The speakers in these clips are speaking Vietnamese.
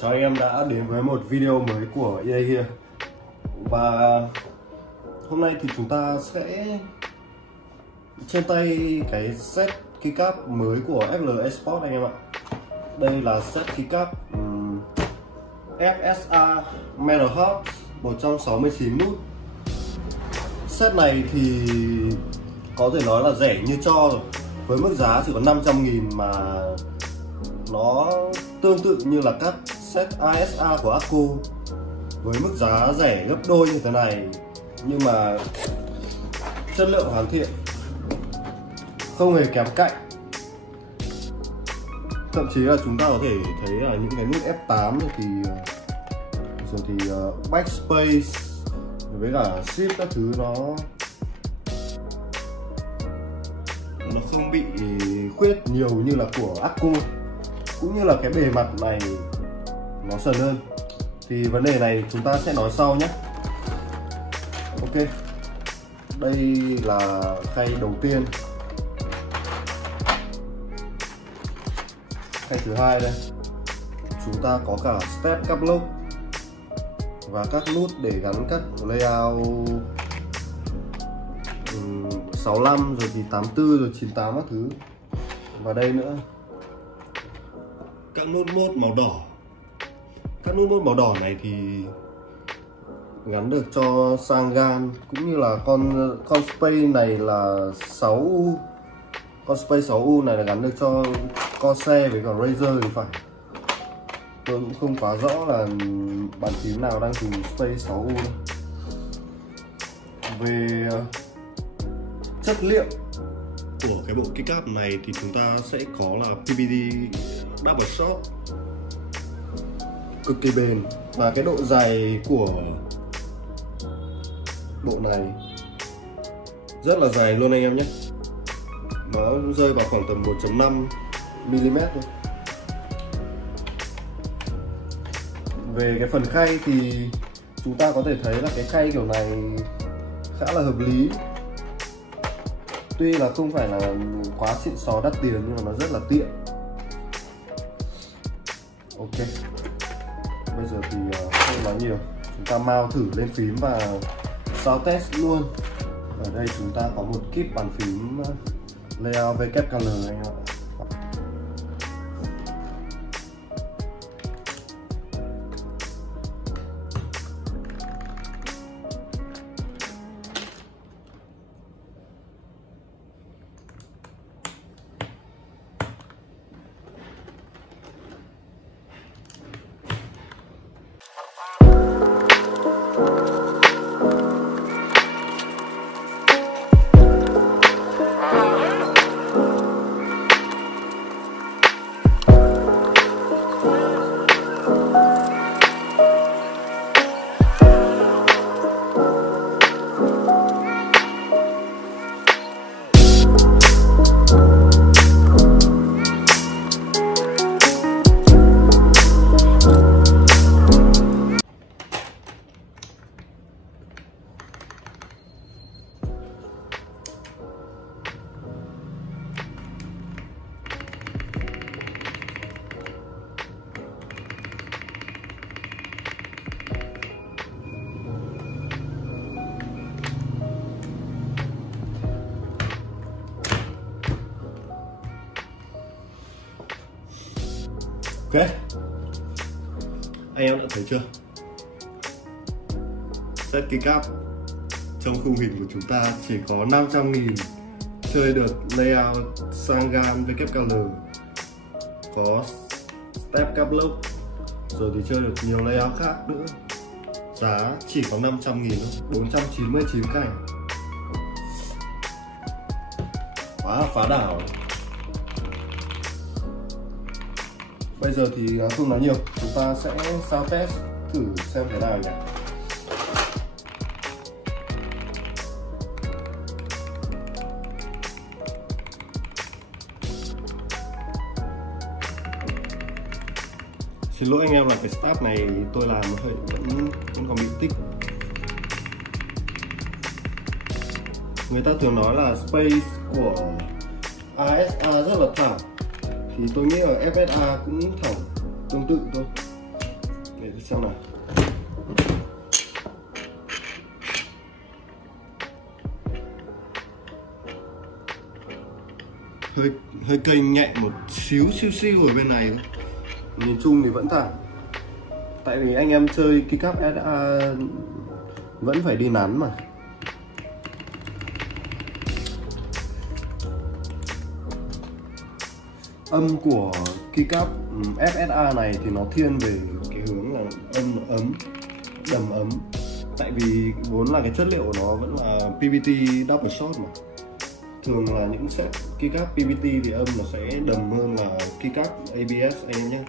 Chào anh em đã đến với một video mới của EA here. Và hôm nay thì chúng ta sẽ trên tay cái set keycap mới của FL Esports anh em ạ. Đây là set keycap FSA Metal Heart 169 nút. Set này thì có thể nói là rẻ như cho rồi. Với mức giá chỉ có 500.000 mà nó tương tự như là các set ASA của Akko với mức giá rẻ gấp đôi như thế này, nhưng mà chất lượng hoàn thiện không hề kém cạnh. Thậm chí là chúng ta có thể thấy là những cái nút F8 thì backspace với cả shift các thứ nó không bị khuyết nhiều như là của Akko, cũng như là cái bề mặt này nó sần hơn. Thì vấn đề này chúng ta sẽ nói sau nhé. Ok, đây là khay đầu tiên. Khay thứ hai đây, chúng ta có cả step cap lock và các nút để gắn các layout 65 rồi thì 84 rồi 98 các thứ. Và đây nữa, các nút mode màu đỏ. Các nút mode màu đỏ này thì gắn được cho Sangan, cũng như là con space này là 6U. Con space 6U này là gắn được cho Corsair với cả Razer thì phải. Tôi cũng không quá rõ là bàn phím nào đang dùng space 6U đâu. Về chất liệu của cái bộ keycap này thì chúng ta sẽ có là PBD Double Shot, cực kỳ bền. Và cái độ dày của bộ này rất là dày luôn anh em nhé. Nó rơi vào khoảng tầm 1.5 mm thôi. Về cái phần khay thì chúng ta có thể thấy là cái khay kiểu này khá là hợp lý. Tuy là không phải là quá xịn xò đắt tiền nhưng mà nó rất là tiện. Ok, bây giờ thì không nói nhiều, chúng ta mau thử lên phím và sound test luôn. Ở đây chúng ta có một kíp bàn phím layout WKL anh ạ. Ok, anh em đã thấy chưa? Set keycap trong khung hình của chúng ta chỉ có 500.000 chơi được layout Sangan WKL, có step cap lock, rồi thì chơi được nhiều layout khác nữa. Giá chỉ có 500.000 thôi, 499 cảnh. Quá phá đảo. Bây giờ thì không nói nhiều, chúng ta sẽ sound test thử xem thế nào nhé. Xin lỗi anh em là cái start này tôi làm vẫn còn bị tích. Người ta thường nói là space của ASA rất là thẳng, thì tôi nghĩ là FSA cũng thẳng tương tự thôi. để xem nào. Hơi kênh nhẹ một xíu siêu ở bên này thôi. Nhìn chung thì vẫn thẳng, tại vì anh em chơi keycap SA vẫn phải đi nắn mà. Âm của keycap FSA này thì nó thiên về cái hướng là âm ấm, đầm ấm, tại vì vốn là cái chất liệu của nó vẫn là PVT double shot mà. Thường là những set keycap PVT thì âm nó sẽ đầm hơn là keycap ABS anh em nhé.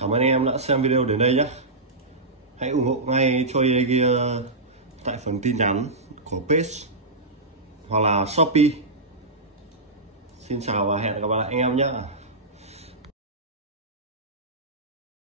Cảm ơn anh em đã xem video đến đây nhé. Hãy ủng hộ ngay cho EA Gear tại phần tin nhắn của page hoặc là Shopee. Xin chào và hẹn gặp lại anh em nhé.